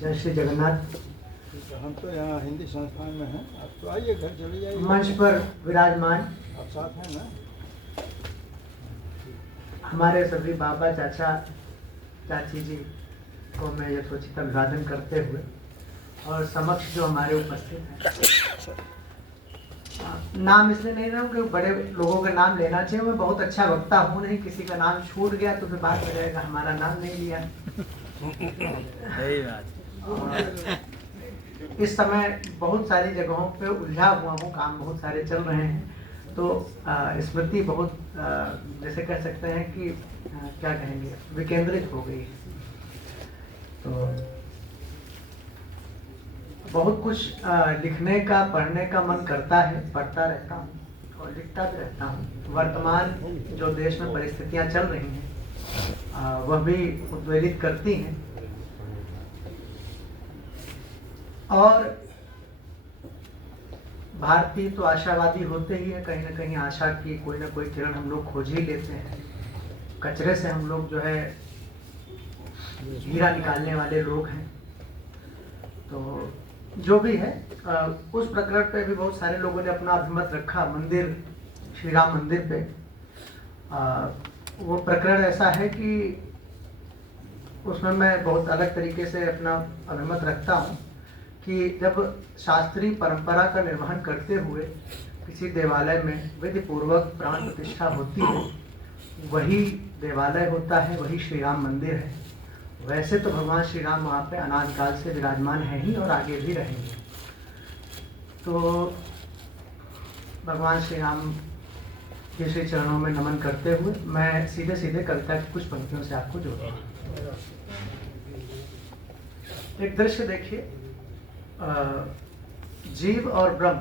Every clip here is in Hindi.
जय श्री जगन्नाथ। हम तो यहाँ हिंदी संस्थान में हैं, आप तो आइए, घर चले जाइए। मंच पर विराजमान आप साथ हैं ना? हमारे सभी बाबा चाचा चाची जी को मैं यथोचित अभिवादन करते हुए और समक्ष जो हमारे उपस्थित हैं, नाम इसलिए नहीं रहा हूँ कि बड़े लोगों का नाम लेना चाहिए। मैं बहुत अच्छा वक्ता हूँ नहीं, किसी का नाम छूट गया तो फिर बात हो जाएगा हमारा नाम नहीं लिया। सही बात। इस समय बहुत सारी जगहों पे उलझा हुआ हूँ, काम बहुत सारे चल रहे हैं, तो स्मृति बहुत जैसे कह सकते हैं कि क्या कहेंगे, विकेंद्रित हो गई है। तो बहुत कुछ लिखने का पढ़ने का मन करता है, पढ़ता रहता हूँ और लिखता भी रहता हूँ। वर्तमान जो देश में परिस्थितियाँ चल रही हैं वह भी उद्वेलित करती हैं और भारतीय तो आशावादी होते ही है, कहीं ना कहीं आशा की कोई ना कोई किरण हम लोग खोज ही लेते हैं। कचरे से हम लोग जो है हीरा निकालने वाले लोग हैं। तो जो भी है उस प्रकरण पे भी बहुत सारे लोगों ने अपना अभिमत रखा। मंदिर, श्री राम मंदिर पे वो प्रकरण ऐसा है कि उसमें मैं बहुत अलग तरीके से अपना अभिमत रखता हूँ कि जब शास्त्रीय परंपरा का निर्वहन करते हुए किसी देवालय में विधि पूर्वक प्राण प्रतिष्ठा होती है, वही देवालय होता है, वही श्री राम मंदिर है। वैसे तो भगवान श्री राम वहाँ पे अनादिकाल से विराजमान हैं ही और आगे भी रहेंगे। तो भगवान श्री राम के श्री चरणों में नमन करते हुए मैं सीधे सीधे कविता की कुछ पंक्तियों से आपको जोड़ूंगा। एक दृश्य देखिए, जीव और ब्रह्म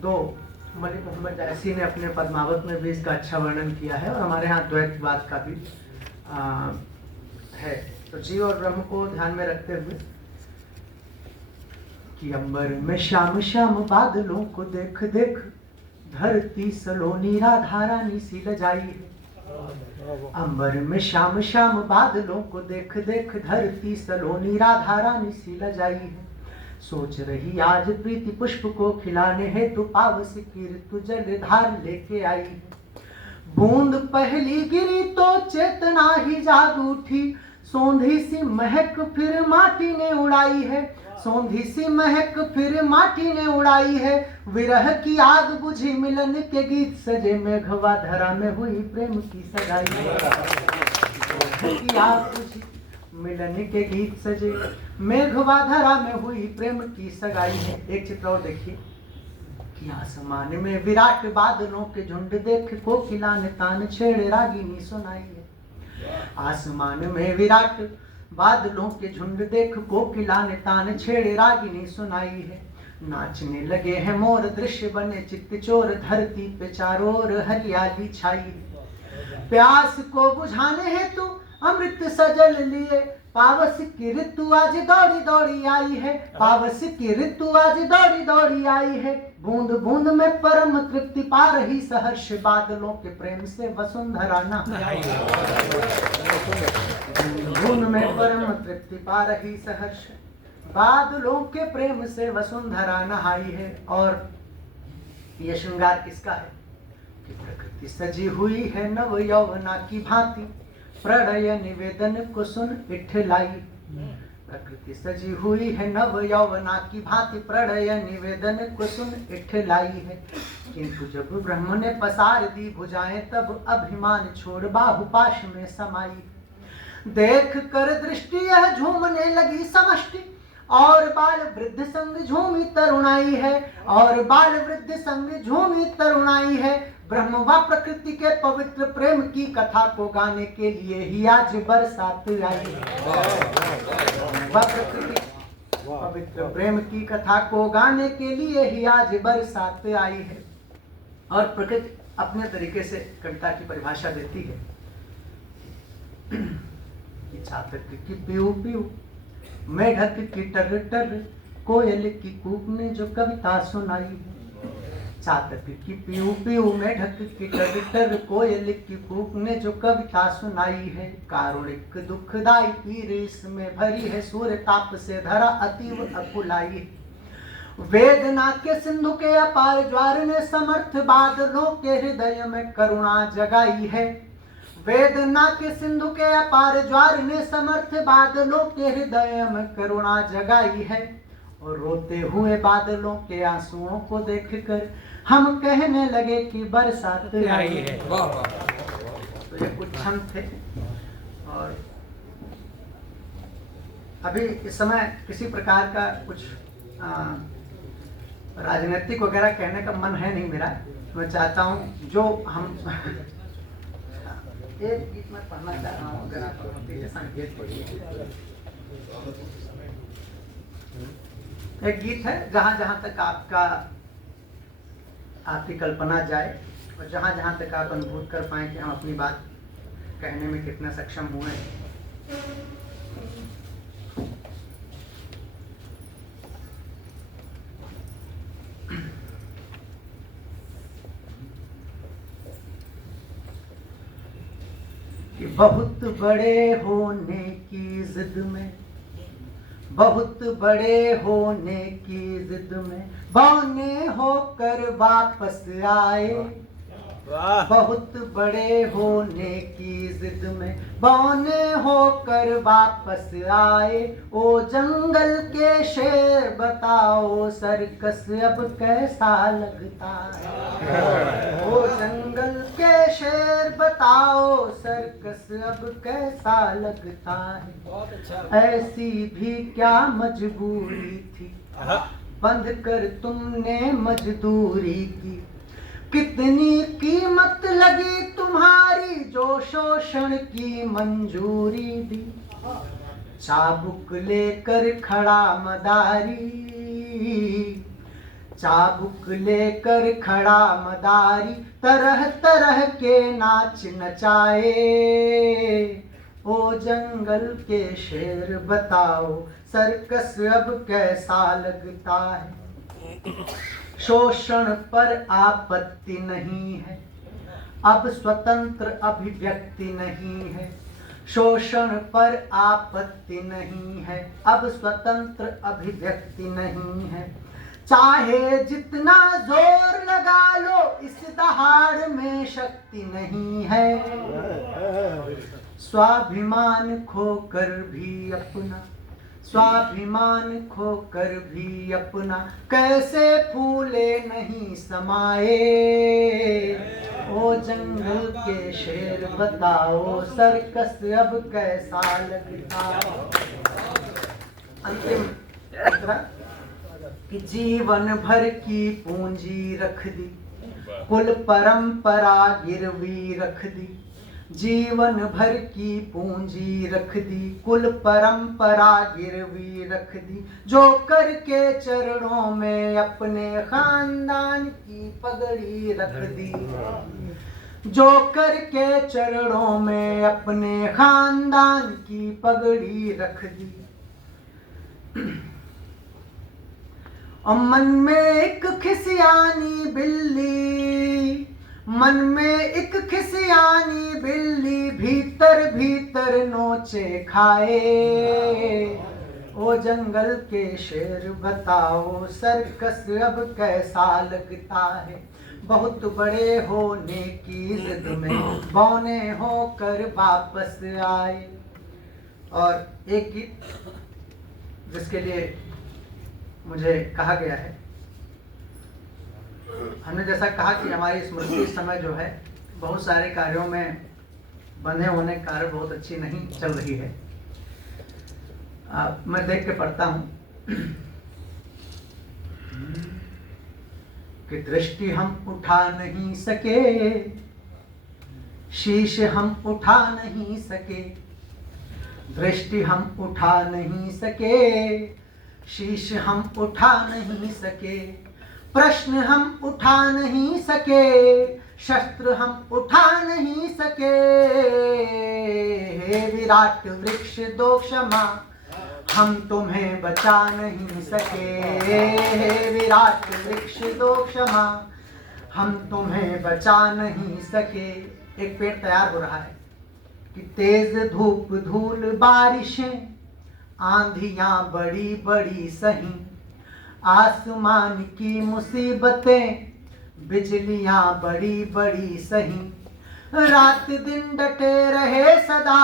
दो। मलिक मोहम्मद जायसी ने अपने पद्मावत में भी इसका अच्छा वर्णन किया है और हमारे यहाँ द्वैतवाद का भी है। तो जीव और ब्रह्म को ध्यान में रखते हुए कि अंबर में श्याम श्याम बादलों को देख देख धरती सलोनी राधा रानी सी लजाई है। अंबर में श्याम श्याम बादलों को देख देख धरती सलोनी राधा रानी सी लजाई है। सोच रही आज प्रीति पुष्प को खिलाने हेतु पावस की ऋतु जल धार लेके आई है। बूंद पहली गिरी तो चेतना ही जाग उठी, सौंधी सी महक फिर माटी ने उड़ाई है। सौंधी सी महक फिर माटी ने उड़ाई है। विरह की आग बुझी मिलन के गीत सजे, मेघवा धरा में हुई प्रेम की सगाई है। की आग बुझी मिलन के गीत सजे, मेघवा धरा में हुई प्रेम की सगाई है। एक चित्र और देखिए कि आसमान में विराट बादलों के झुंड देख कोकिला ने तान छेड़े रागिनी सुनाई है। आसमान में विराट बादलों के झुंड देख कोकिला ने तान छेड़े रागिनी सुनाई है। नाचने लगे हैं मोर, दृश्य बने चित्त चोर, धरती पे चारों ओर हरियाली छाई है। प्यास को बुझाने हेतु अमृत सजल लिए, पावस की ऋतु आज दौड़ी दौड़ी आई है। पावस की ऋतु आज दौड़ी दौड़ी आई है। बूंद बूंद में परम तृप्ति पा रही सहर्ष, बादलों के प्रेम से वसुंधरा नहाई है। बूंद में परम तृप्ति पा रही सहर्ष, बादलों के प्रेम से वसुंधरा नहाई है। और ये श्रृंगार किसका है कि प्रकृति सजी हुई है नव यौवना की भांति, प्रणय निवेदन को सुन इठलाई। प्रकृति सजी हुई है नव यौवना की भांति, प्रणय निवेदन को सुन इठलाई है। किंतु जब ब्रह्म ने पसार दी भुजाएं, तब अभिमान छोड़ बाहुपाश में समाई। देख कर दृष्टि यह झूमने लगी समष्टि, और बाल वृद्ध संग झूमी तरुणाई है। और बाल वृद्ध संग झूमी तरुणाई है। ब्रह्म व प्रकृति के पवित्र प्रेम की कथा को गाने के लिए ही आज बरसात आई है। प्रकृति पवित्र प्रेम की कथा को गाने के लिए ही आज बरसात आई है। और प्रकृति अपने तरीके से कविता की परिभाषा देती है कि चातक की पीऊ पीऊ, मेढक की टर टर, कोयल की कूक ने जो कविता सुनाई है। चातक की पीऊ पीऊ में ढक की टर कोयल की कूक ने जो कविता सुनाई है, कारुणिक दुखदाई पीर इसमें भरी है, सूर्य ताप से धरा अतीव अकुलाई है। वेदना के सिंधु के अपार ज्वार ने समर्थ बादलों के हृदय में करुणा जगाई है। वेदना के सिंधु के अपार ज्वार ने समर्थ बादलों के हृदय में करुणा जगाई है। और रोते हुए बादलों के आंसुओं को देखकर हम कहने लगे कि बरसात आई है। तो ये कुछ छंद थे। और अभी इस समय किसी प्रकार का कुछ राजनीतिक वगैरह कहने का मन है नहीं मेरा। मैं चाहता हूँ जो हम एक गीत में पढ़ना चाह रहा हूँ, अगर आप संकेत पढ़िए। एक गीत है, जहाँ जहाँ तक आपकी कल्पना जाए और जहाँ जहाँ तक आप अनुभूत कर पाए कि हम अपनी बात कहने में कितना सक्षम हुए हैं। कि बहुत बड़े होने की जिद में, बहुत बड़े होने की जिद में बौने होकर वापस आए। बहुत बड़े होने की जिद में बौने होकर वापस आए। ओ जंगल के शेर बताओ सर्कस अब कैसा लगता है। ओ जंगल के शेर बताओ सर्कस अब कैसा लगता है। ऐसी भी क्या मजबूरी थी बंद कर तुमने मजदूरी की। कितनी कीमत लगी तुम्हारी जो शोषण की मंजूरी दी। चाबुक लेकर खड़ा मदारी, चाबुक लेकर खड़ा मदारी तरह तरह के नाच नचाए। ओ जंगल के शेर बताओ सर्कस अब कैसा लगता है। शोषण पर आपत्ति नहीं है, अब स्वतंत्र अभिव्यक्ति नहीं है। शोषण पर आपत्ति नहीं है, अब स्वतंत्र अभिव्यक्ति नहीं है। चाहे जितना जोर लगा लो इस दहाड़ में शक्ति नहीं है। स्वाभिमान खोकर भी अपना, स्वाभिमान खोकर भी अपना कैसे फूले नहीं समाए। ओ जंगल के शेर बताओ सर्कस अब कैसा लगता है। अंतिम कि जीवन भर की पूंजी रख दी, कुल परंपरा गिरवी रख दी। जीवन भर की पूंजी रख दी, कुल परंपरा गिरवी रख दी। जो करके चरणों में अपने खानदान की पगड़ी रख दी। जो करके चरणों में अपने खानदान की पगड़ी रख दी। और मन में एक खिसियानी बिल्ली, मन में एक खिसियानी बिल्ली भीतर भीतर नोचे खाए। ओ जंगल के शेर बताओ सर्कस अब कैसा लगता है। बहुत बड़े होने की जिद में बौने होकर वापस आए। और एक गीत जिसके लिए मुझे कहा गया है, हमने जैसा कहा कि हमारी स्मृति इस समय जो है बहुत सारे कार्यों में बंधे होने के कारण बहुत अच्छी नहीं चल रही है। मैं देख के पढ़ता हूँ कि दृष्टि हम उठा नहीं सके, शीश हम उठा नहीं सके। दृष्टि हम उठा नहीं सके, शीश हम उठा नहीं सके। प्रश्न हम उठा नहीं सके, शस्त्र हम उठा नहीं सके। हे विराट वृक्ष दो क्षमा, हम तुम्हें बचा नहीं सके। हे विराट वृक्ष दो क्षमा, हम तुम्हें बचा नहीं सके। एक पेड़ तैयार हो रहा है कि तेज धूप धूल बारिशें आंधियां बड़ी बड़ी सही, आसमान की मुसीबतें बिजलियां बड़ी बड़ी सही, रात दिन डटे रहे सदा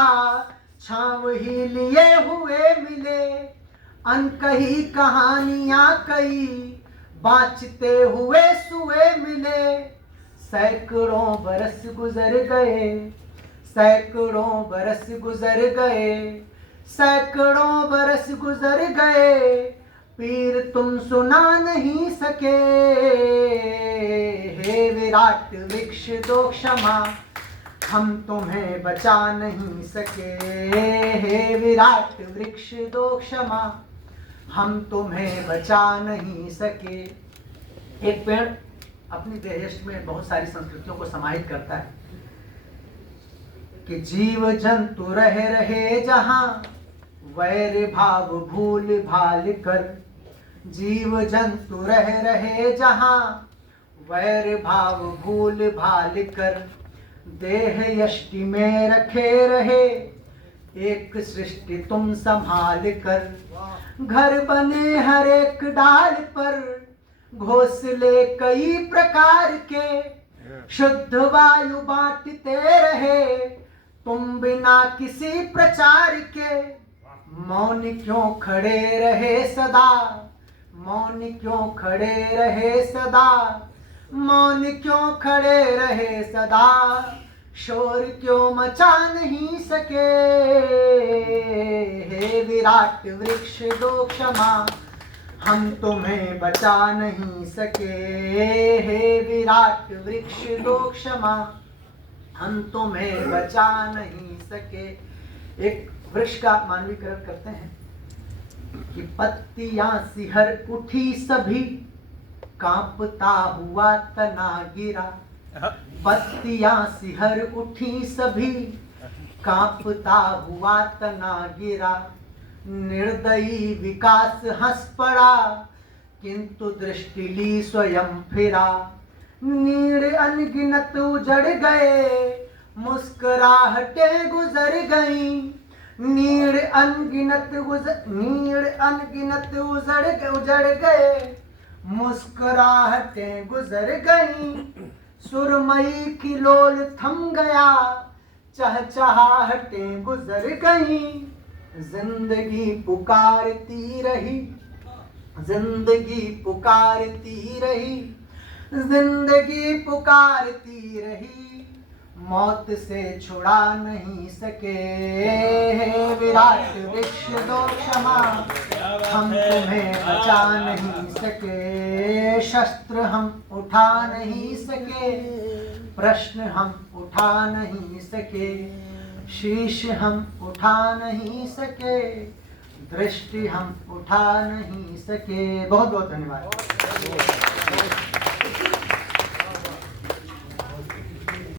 छांव ही लिए हुए मिले, अनकही कहानियां कई बाँचते हुए सुए मिले। सैकड़ों बरस गुजर गए, सैकड़ों बरस गुजर गए, सैकड़ों बरस गुजर गए, पीर तुम सुना नहीं सके। हे विराट वृक्ष दो क्षमा, हम तुम्हें बचा नहीं सके। हे विराट वृक्ष दो क्षमा, हम तुम्हें बचा नहीं सके। एक पेड़ अपनी देहयष्ट में बहुत सारी संस्कृतियों को समाहित करता है कि जीव जंतु रह रहे जहां वैर भाव भूल भाल कर, जीव जंतु रह रहे जहां वैर भाव भूल भाल कर, देह यष्टि में रखे रहे एक सृष्टि तुम संभाल कर। घर बने हर एक डाल पर घोंसले कई प्रकार के, शुद्ध वायु बांटते रहे तुम बिना किसी प्रचार के। मौन क्यों खड़े रहे सदा, मौन क्यों खड़े रहे सदा, मौन क्यों खड़े रहे सदा, शोर क्यों मचा नहीं सके। हे विराट वृक्ष दो क्षमा, हम तुम्हें बचा नहीं सके। हे विराट वृक्ष दो क्षमा, हम तुम्हें बचा नहीं सके। एक वृक्ष का मानवीकरण करते हैं कि पत्तियां सिहर उठी सभी, कांपता हुआ तना गिरा। पत्तियां सिहर उठी सभी, कांपता हुआ तना गिरा। निर्दयी विकास हंस पड़ा, किंतु दृष्टि ली स्वयं फिरा। नीड़ अनगिनत उजड़ गए, मुस्कुराहटें गुजर गईं। नीड़ अनगिनत उजड़ गए, मुस्कुराहटें गुजर गईं। सुरमई की लोल थम गया, चहचहाहटें गुजर गईं। जिंदगी पुकारती रही, जिंदगी पुकारती रही, जिंदगी पुकारती रही, मौत से छुड़ा नहीं सके। हे विराट वृक्ष दो क्षमा, हम तुम्हें बचा नहीं सके। शस्त्र हम उठा नहीं सके, प्रश्न हम उठा नहीं सके, शीश हम उठा नहीं सके, दृष्टि हम उठा नहीं सके। बहुत बहुत धन्यवाद।